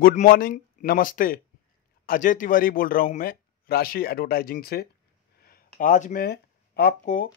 Good morning, नमस्ते। अजय तिवारी बोल रहा हूँ मैं, राशि एडवर्टाइजिंग से। आज मैं आपको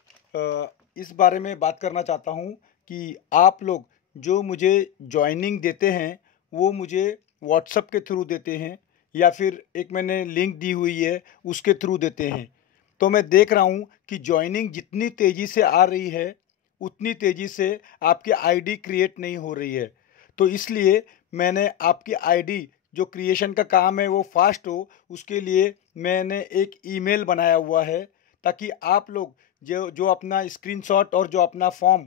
इस बारे में बात करना चाहता हूँ कि आप लोग जो मुझे जॉइनिंग देते हैं वो मुझे व्हाट्सएप के थ्रू देते हैं या फिर एक मैंने लिंक दी हुई है उसके थ्रू देते हैं। तो मैं देख रहा हूँ कि जॉइनिंग जितनी तेज़ी से आ रही है उतनी तेज़ी से आपकी आईडी क्रिएट नहीं हो रही है। तो इसलिए मैंने आपकी आईडी जो क्रिएशन का काम है वो फास्ट हो, उसके लिए मैंने एक ईमेल बनाया हुआ है ताकि आप लोग जो जो अपना स्क्रीनशॉट और जो अपना फॉर्म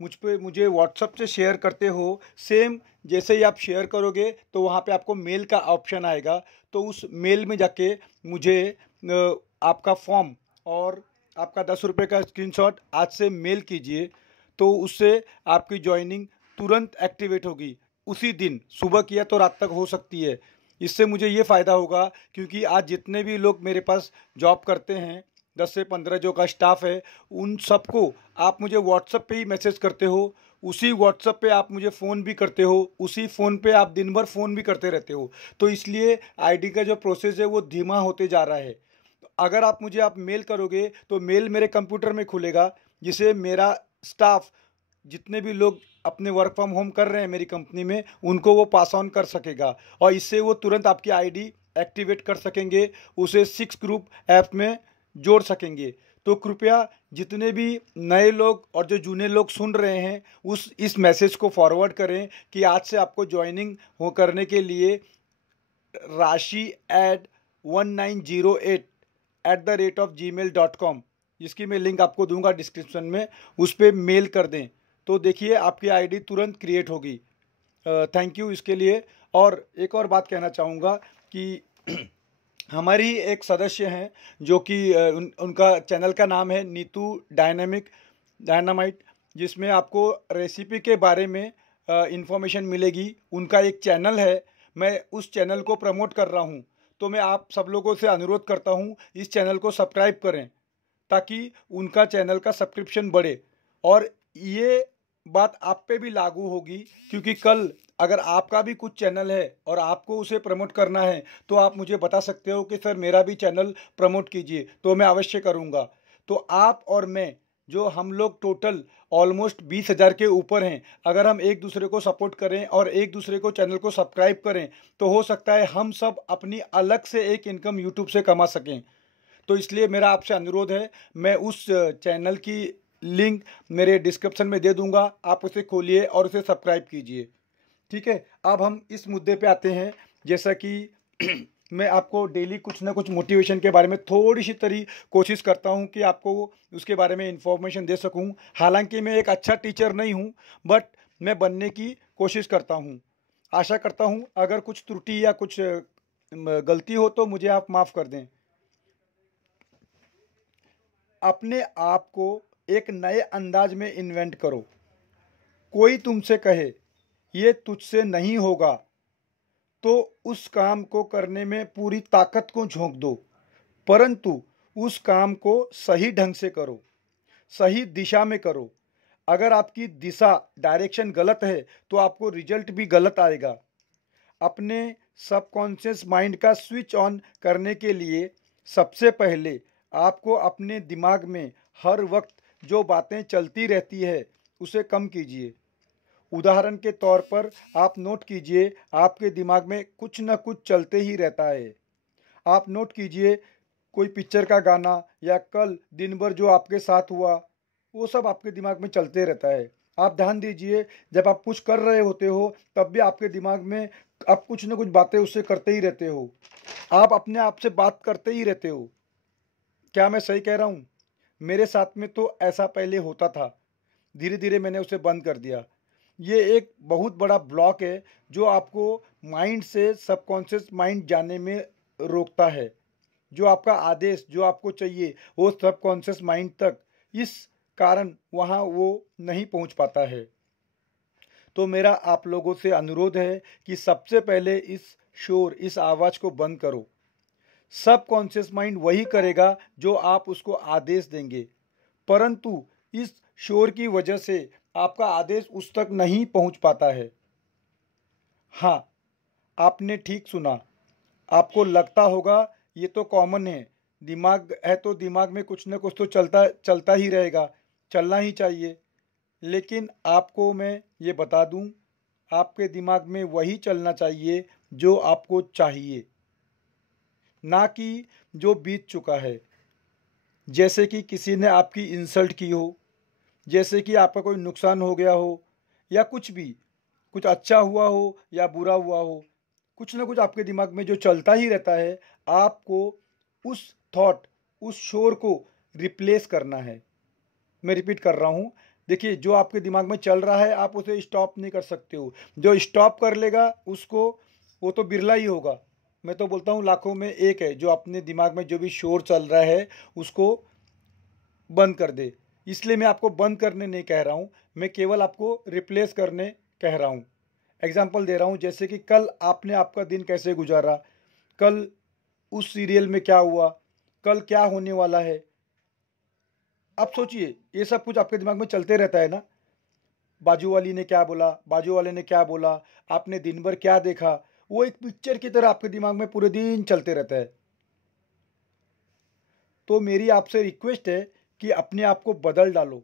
मुझे व्हाट्सएप से शेयर करते हो, सेम जैसे ही आप शेयर करोगे तो वहाँ पे आपको मेल का ऑप्शन आएगा। तो उस मेल में जाके मुझे आपका फॉर्म और आपका 10 रुपये का स्क्रीनशॉट आज से मेल कीजिए। तो उससे आपकी ज्वाइनिंग तुरंत एक्टिवेट होगी। उसी दिन सुबह किया तो रात तक हो सकती है। इससे मुझे ये फ़ायदा होगा क्योंकि आज जितने भी लोग मेरे पास जॉब करते हैं, 10 से 15 जो का स्टाफ है, उन सबको आप मुझे व्हाट्सएप पे ही मैसेज करते हो, उसी व्हाट्सएप पे आप मुझे फ़ोन भी करते हो, उसी फ़ोन पे आप दिन भर फ़ोन भी करते रहते हो। तो इसलिए आईडी का जो प्रोसेस है वो धीमा होते जा रहा है। तो अगर आप मेल करोगे तो मेल मेरे कंप्यूटर में खुलेगा, जिसे मेरा स्टाफ जितने भी लोग अपने वर्क फ्रॉम होम कर रहे हैं मेरी कंपनी में, उनको वो पास ऑन कर सकेगा और इससे वो तुरंत आपकी आईडी एक्टिवेट कर सकेंगे, उसे 6 ग्रुप ऐप में जोड़ सकेंगे। तो कृपया जितने भी नए लोग और जो जूने लोग सुन रहे हैं उस इस मैसेज को फॉरवर्ड करें कि आज से आपको ज्वाइनिंग हो करने के लिए राशि एड 1908@gmail.com, जिसकी मैं लिंक आपको दूंगा डिस्क्रिप्शन में, उस पर मेल कर दें। तो देखिए आपकी आईडी तुरंत क्रिएट होगी। थैंक यू इसके लिए। और एक और बात कहना चाहूँगा कि हमारी एक सदस्य हैं जो कि उनका चैनल का नाम है नीतू डायनामाइट, जिसमें आपको रेसिपी के बारे में इंफॉर्मेशन मिलेगी। उनका एक चैनल है, मैं उस चैनल को प्रमोट कर रहा हूँ। तो मैं आप सब लोगों से अनुरोध करता हूँ इस चैनल को सब्सक्राइब करें ताकि उनका चैनल का सब्सक्रिप्शन बढ़े। और ये बात आप पे भी लागू होगी क्योंकि कल अगर आपका भी कुछ चैनल है और आपको उसे प्रमोट करना है तो आप मुझे बता सकते हो कि सर मेरा भी चैनल प्रमोट कीजिए, तो मैं अवश्य करूँगा। तो आप और मैं जो हम लोग टोटल ऑलमोस्ट 20,000 के ऊपर हैं, अगर हम एक दूसरे को सपोर्ट करें और एक दूसरे को चैनल को सब्सक्राइब करें तो हो सकता है हम सब अपनी अलग से एक इनकम यूट्यूब से कमा सकें। तो इसलिए मेरा आपसे अनुरोध है, मैं उस चैनल की लिंक मेरे डिस्क्रिप्शन में दे दूंगा, आप उसे खोलिए और उसे सब्सक्राइब कीजिए। ठीक है, अब हम इस मुद्दे पे आते हैं। जैसा कि मैं आपको डेली कुछ ना कुछ मोटिवेशन के बारे में थोड़ी सी कोशिश करता हूँ कि आपको उसके बारे में इंफॉर्मेशन दे सकूँ। हालांकि मैं एक अच्छा टीचर नहीं हूँ, बट मैं बनने की कोशिश करता हूँ। आशा करता हूँ अगर कुछ त्रुटि या कुछ गलती हो तो मुझे आप माफ़ कर दें। अपने आप को एक नए अंदाज में इन्वेंट करो। कोई तुमसे कहे ये तुझसे नहीं होगा तो उस काम को करने में पूरी ताकत को झोंक दो, परंतु उस काम को सही ढंग से करो, सही दिशा में करो। अगर आपकी दिशा डायरेक्शन गलत है तो आपको रिजल्ट भी गलत आएगा। अपने सबकॉन्शियस माइंड का स्विच ऑन करने के लिए सबसे पहले आपको अपने दिमाग में हर वक्त जो बातें चलती रहती है उसे कम कीजिए। उदाहरण के तौर पर आप नोट कीजिए, आपके दिमाग में कुछ न कुछ चलते ही रहता है। आप नोट कीजिए कोई पिक्चर का गाना या कल दिन भर जो आपके साथ हुआ, वो सब आपके दिमाग में चलते रहता है। आप ध्यान दीजिए, जब आप कुछ कर रहे होते हो तब भी आपके दिमाग में आप कुछ न कुछ बातें उससे करते ही रहते हो। आप अपने आप से बात करते ही रहते हो। क्या मैं सही कह रहा हूँ? मेरे साथ में तो ऐसा पहले होता था, धीरे धीरे मैंने उसे बंद कर दिया। ये एक बहुत बड़ा ब्लॉक है जो आपको माइंड से सबकॉन्शियस माइंड जाने में रोकता है। जो आपका आदेश जो आपको चाहिए वो सबकॉन्शियस माइंड तक इस कारण वहाँ वो नहीं पहुँच पाता है। तो मेरा आप लोगों से अनुरोध है कि सबसे पहले इस आवाज़ को बंद करो। सबकॉन्शियस माइंड वही करेगा जो आप उसको आदेश देंगे, परंतु इस शोर की वजह से आपका आदेश उस तक नहीं पहुंच पाता है। हाँ, आपने ठीक सुना। आपको लगता होगा ये तो कॉमन है, दिमाग है तो दिमाग में कुछ ना कुछ तो चलता चलता ही रहेगा, चलना ही चाहिए। लेकिन आपको मैं ये बता दूं, आपके दिमाग में वही चलना चाहिए जो आपको चाहिए, ना कि जो बीत चुका है। जैसे कि किसी ने आपकी इंसल्ट की हो, जैसे कि आपका कोई नुकसान हो गया हो, या कुछ भी, कुछ अच्छा हुआ हो या बुरा हुआ हो, कुछ ना कुछ आपके दिमाग में जो चलता ही रहता है। आपको उस थॉट, उस शोर को रिप्लेस करना है। मैं रिपीट कर रहा हूँ, देखिए जो आपके दिमाग में चल रहा है आप उसे स्टॉप नहीं कर सकते हो। जो स्टॉप कर लेगा उसको, वो तो बिरला ही होगा। मैं तो बोलता हूँ लाखों में एक है जो अपने दिमाग में जो भी शोर चल रहा है उसको बंद कर दे। इसलिए मैं आपको बंद करने नहीं कह रहा हूँ, मैं केवल आपको रिप्लेस करने कह रहा हूँ। एग्जाम्पल दे रहा हूँ, जैसे कि कल आपने आपका दिन कैसे गुजारा, कल उस सीरियल में क्या हुआ, कल क्या होने वाला है। आप सोचिए, ये सब कुछ आपके दिमाग में चलते रहता है ना। बाजू वाली ने क्या बोला, बाजू वाले ने क्या बोला, आपने दिन भर क्या देखा, वो एक पिक्चर की तरह आपके दिमाग में पूरे दिन चलते रहता है। तो मेरी आपसे रिक्वेस्ट है कि अपने आप को बदल डालो।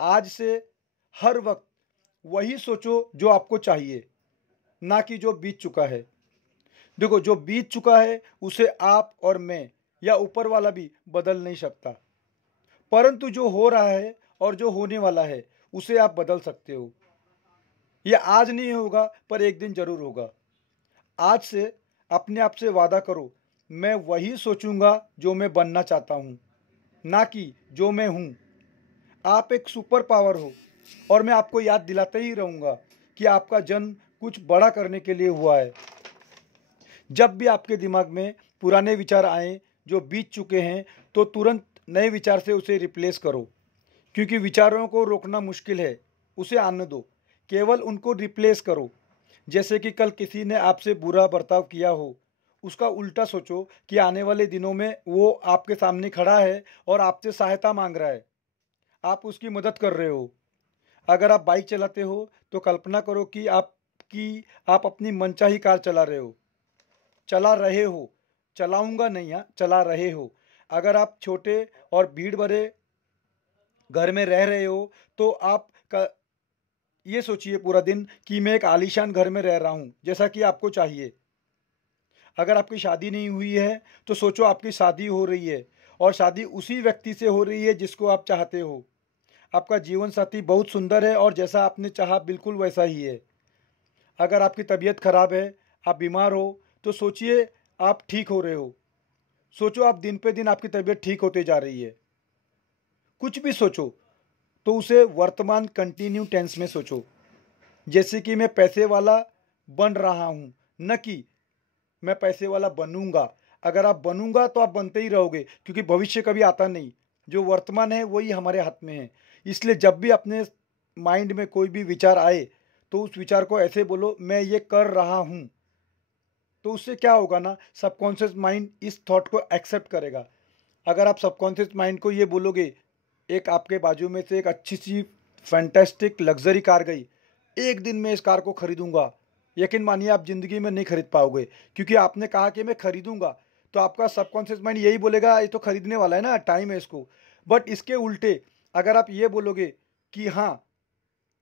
आज से हर वक्त वही सोचो जो आपको चाहिए, ना कि जो बीत चुका है। देखो, जो बीत चुका है उसे आप और मैं या ऊपर वाला भी बदल नहीं सकता, परंतु जो हो रहा है और जो होने वाला है उसे आप बदल सकते हो। यह आज नहीं होगा पर एक दिन जरूर होगा। आज से अपने आप से वादा करो, मैं वही सोचूंगा जो मैं बनना चाहता हूँ, ना कि जो मैं हूँ। आप एक सुपर पावर हो, और मैं आपको याद दिलाते ही रहूँगा कि आपका जन्म कुछ बड़ा करने के लिए हुआ है। जब भी आपके दिमाग में पुराने विचार आएँ जो बीत चुके हैं, तो तुरंत नए विचार से उसे रिप्लेस करो, क्योंकि विचारों को रोकना मुश्किल है। उसे आने दो, केवल उनको रिप्लेस करो। जैसे कि कल किसी ने आपसे बुरा बर्ताव किया हो, उसका उल्टा सोचो कि आने वाले दिनों में वो आपके सामने खड़ा है और आपसे सहायता मांग रहा है, आप उसकी मदद कर रहे हो। अगर आप बाइक चलाते हो तो कल्पना करो कि आप अपनी मनचाही कार चला रहे हो, चलाऊंगा नहीं, हाँ, चला रहे हो। अगर आप छोटे और भीड़ भरे घर में रह रहे हो तो आप ये सोचिए पूरा दिन कि मैं एक आलीशान घर में रह रहा हूँ जैसा कि आपको चाहिए। अगर आपकी शादी नहीं हुई है तो सोचो आपकी शादी हो रही है, और शादी उसी व्यक्ति से हो रही है जिसको आप चाहते हो। आपका जीवन साथी बहुत सुंदर है और जैसा आपने चाहा बिल्कुल वैसा ही है। अगर आपकी तबीयत खराब है, आप बीमार हो, तो सोचिए आप ठीक हो रहे हो। सोचो आप दिन पे दिन आपकी तबीयत ठीक होते जा रही है। कुछ भी सोचो तो उसे वर्तमान कंटिन्यू टेंस में सोचो, जैसे कि मैं पैसे वाला बन रहा हूँ, न कि मैं पैसे वाला बनूंगा। अगर आप बनूंगा तो आप बनते ही रहोगे, क्योंकि भविष्य कभी आता नहीं। जो वर्तमान है वही हमारे हाथ में है। इसलिए जब भी अपने माइंड में कोई भी विचार आए तो उस विचार को ऐसे बोलो, मैं ये कर रहा हूँ। तो उससे क्या होगा ना, सबकॉन्शियस माइंड इस थॉट को एक्सेप्ट करेगा। अगर आप सबकॉन्शियस माइंड को ये बोलोगे, एक आपके बाजू में से एक अच्छी सी फैंटास्टिक लग्जरी कार गई, एक दिन में इस कार को खरीदूंगा, यकीन मानिए आप ज़िंदगी में नहीं खरीद पाओगे, क्योंकि आपने कहा कि मैं खरीदूंगा। तो आपका सबकॉन्शियस माइंड यही बोलेगा ये तो खरीदने वाला है ना, टाइम है इसको। बट इसके उल्टे अगर आप ये बोलोगे कि हाँ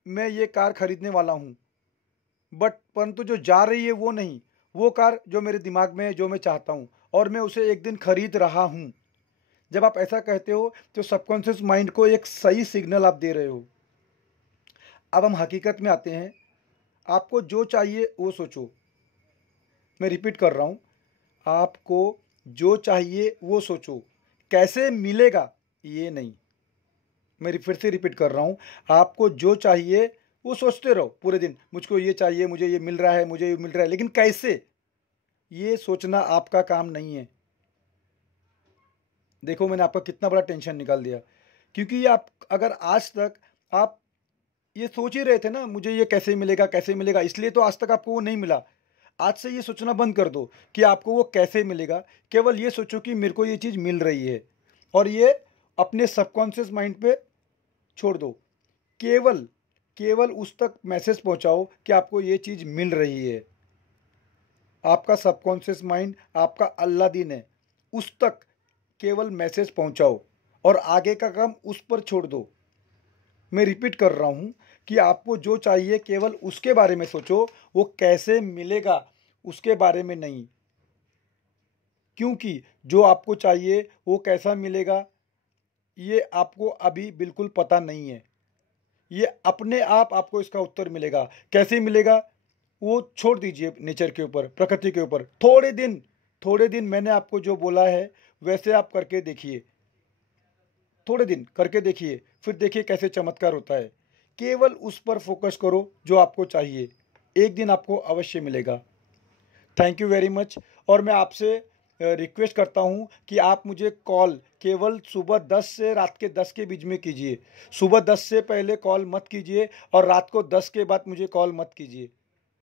मैं ये कार खरीदने वाला हूँ, बट परंतु जो जा रही है वो नहीं, वो कार जो मेरे दिमाग में है, जो मैं चाहता हूँ, और मैं उसे एक दिन खरीद रहा हूँ। जब आप ऐसा कहते हो तो सबकॉन्शियस माइंड को एक सही सिग्नल आप दे रहे हो। अब हम हकीकत में आते हैं। आपको जो चाहिए वो सोचो। मैं रिपीट कर रहा हूँ, आपको जो चाहिए वो सोचो, कैसे मिलेगा ये नहीं। मैं फिर से रिपीट कर रहा हूँ, आपको जो चाहिए वो सोचते रहो पूरे दिन, मुझको ये चाहिए, मुझे ये मिल रहा है, मुझे ये मिल रहा है, लेकिन कैसे, ये सोचना आपका काम नहीं है। देखो मैंने आपका कितना बड़ा टेंशन निकाल दिया, क्योंकि आप अगर आज तक आप ये सोच ही रहे थे ना मुझे ये कैसे मिलेगा कैसे मिलेगा, इसलिए तो आज तक आपको वो नहीं मिला। आज से ये सोचना बंद कर दो कि आपको वो कैसे मिलेगा। केवल ये सोचो कि मेरे को ये चीज़ मिल रही है, और ये अपने सबकॉन्शियस माइंड पे छोड़ दो। केवल केवल उस तक मैसेज पहुंचाओ कि आपको ये चीज़ मिल रही है। आपका सबकॉन्शियस माइंड आपका अल्लाह दिन है, उस तक केवल मैसेज पहुंचाओ और आगे का काम उस पर छोड़ दो। मैं रिपीट कर रहा हूं कि आपको जो चाहिए केवल उसके बारे में सोचो, वो कैसे मिलेगा उसके बारे में नहीं। क्योंकि जो आपको चाहिए वो कैसा मिलेगा ये आपको अभी बिल्कुल पता नहीं है। ये अपने आप आपको इसका उत्तर मिलेगा। कैसे मिलेगा वो छोड़ दीजिए, नेचर के ऊपर, प्रकृति के ऊपर। थोड़े दिन मैंने आपको जो बोला है वैसे आप करके देखिए, थोड़े दिन करके देखिए, फिर देखिए कैसे चमत्कार होता है। केवल उस पर फोकस करो जो आपको चाहिए, एक दिन आपको अवश्य मिलेगा। Thank you very much. और मैं आपसे रिक्वेस्ट करता हूं कि आप मुझे कॉल केवल सुबह 10 से रात के 10 के बीच में कीजिए। सुबह 10 से पहले कॉल मत कीजिए और रात को 10 के बाद मुझे कॉल मत कीजिए।